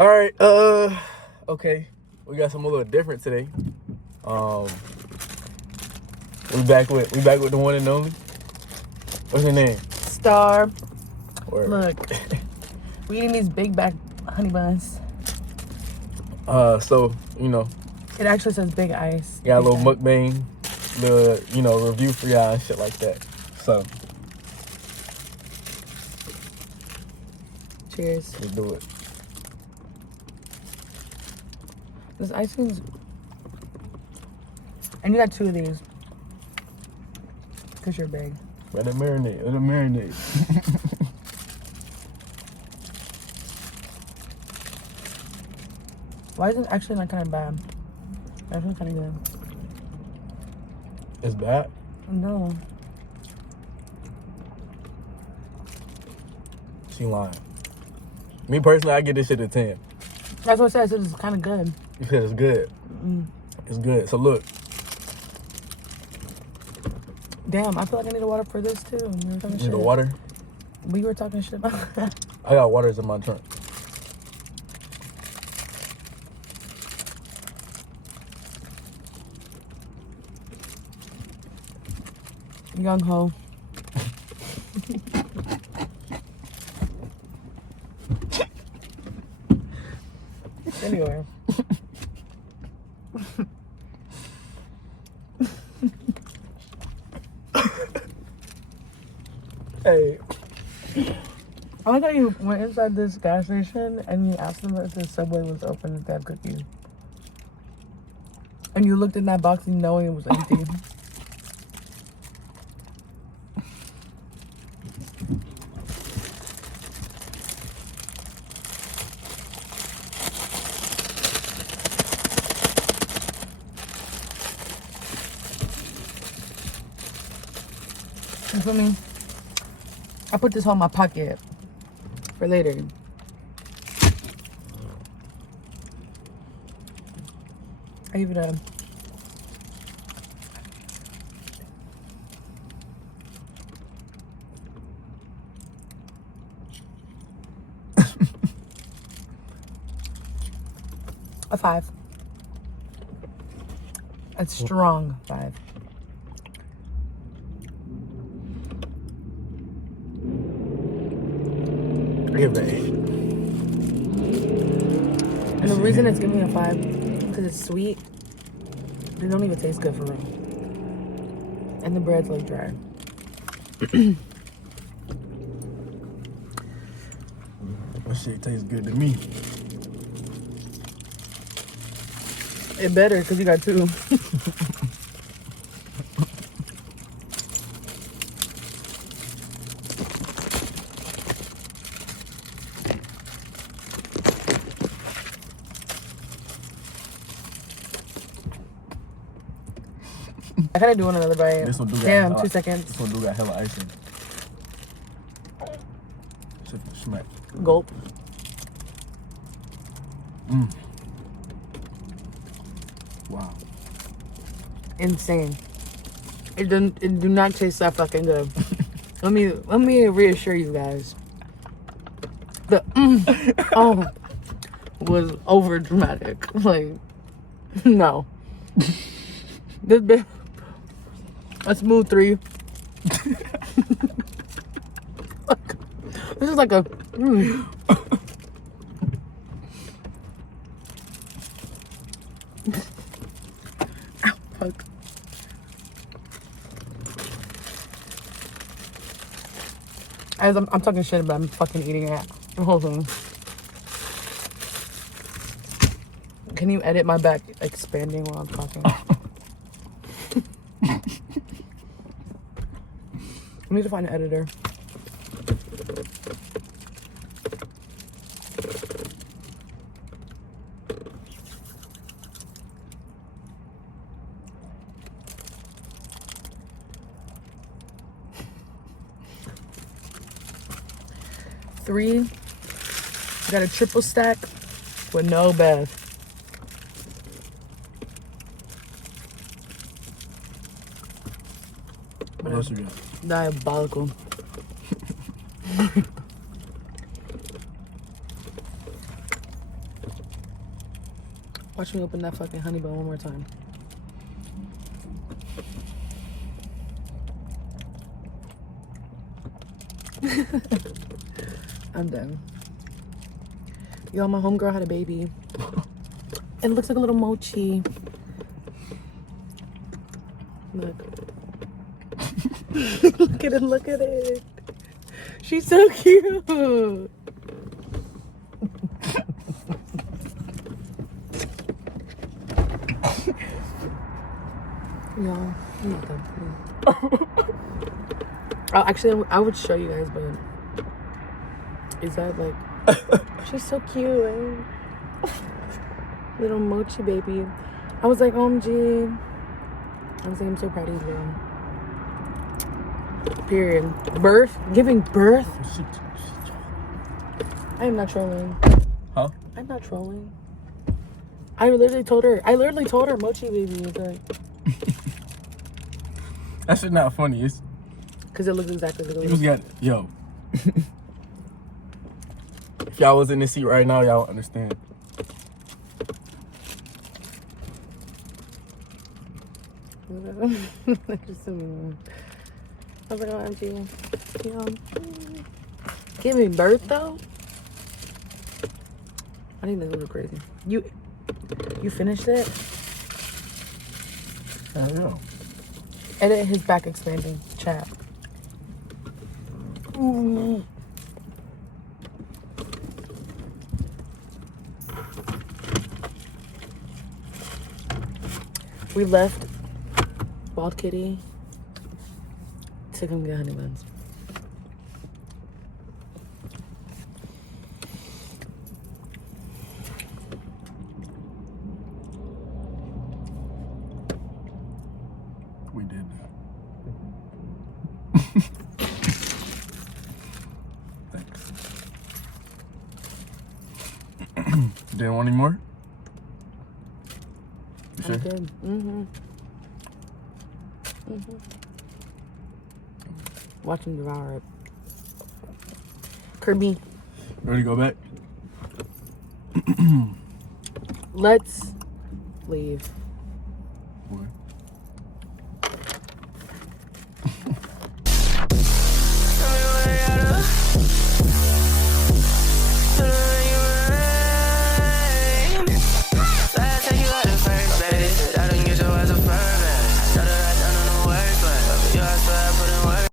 All right. Okay. We got something a little different today. We back with the one and only. What's your name? STARR. Word. Look, we eating these big back honey buns. So you know, It actually says big ice. got a little Big mukbang, little review for y'all and shit like that. So Cheers. let's do it. This ice cream's... And you got 2 of these. Because you're big. Let it marinate. Why is it actually not kind of bad? It's actually kind of good. It's bad? No. She lying. Me personally, I get this shit a 10. That's what I said. It's kind of good. Because it's good. It's good. So look. Damn, I feel like I need a water for this too. We were talking You shit. need water? We were talking shit about that. I got waters in my trunk. Young ho. Anyway. Hey. I like how you went inside this gas station and you asked them if the Subway was open if they have cookies. And you looked in that box and knowing it was empty. You feel me? I put this all in my pocket for later. I give it a... a 5. A strong 5. I give it an 8. And the reason it's giving me a 5 because it's sweet. It don't even taste good for real. And the bread's like dry. That shit tastes good to me. It better because you got 2. I gotta do another bite. This one do got Damn, hella, 2 seconds. This one do got hella ice in it. Shit for smack. Gulp. Wow. Insane. It do not taste that fucking good. let me reassure you guys. The was over dramatic. Like, no. This bit a smooth 3. This is like a Ow, fuck. As I'm talking shit, but I'm fucking eating it. Hold on. Can you edit my back expanding while I'm talking? I need to find an editor. Three. Got a triple stack with no bed. What else you got? Diabolical. Watch me open that fucking honey bun one more time. I'm done. Yo, my homegirl had a baby. It looks like a little mochi. Look. Look at it, look at it. She's so cute. No, I'm not done. Oh, actually, I would show you guys, but is that like... She's so cute, eh? Little mochi baby. I was like, OMG. I was like, I'm so proud of you, girl. Period. Birth? Giving birth? I am not trolling. Huh? I'm not trolling. I literally told her mochi baby was like... That shit not funny. It's because it looks exactly like a you just got yo. If y'all was in the seat right now, y'all understand. Just I was like, OMG. Yo. Giving birth though? I think that's a little crazy. You finished it? I don't know. Edit his back expanding chat. Ooh. We left Bald Kitty to come get honey buns. We did that. Thanks. Didn't want any more? You sure? I'm good. Mm-hmm. Watch him devour it. Kirby, Ready to go back? let's leave. Where?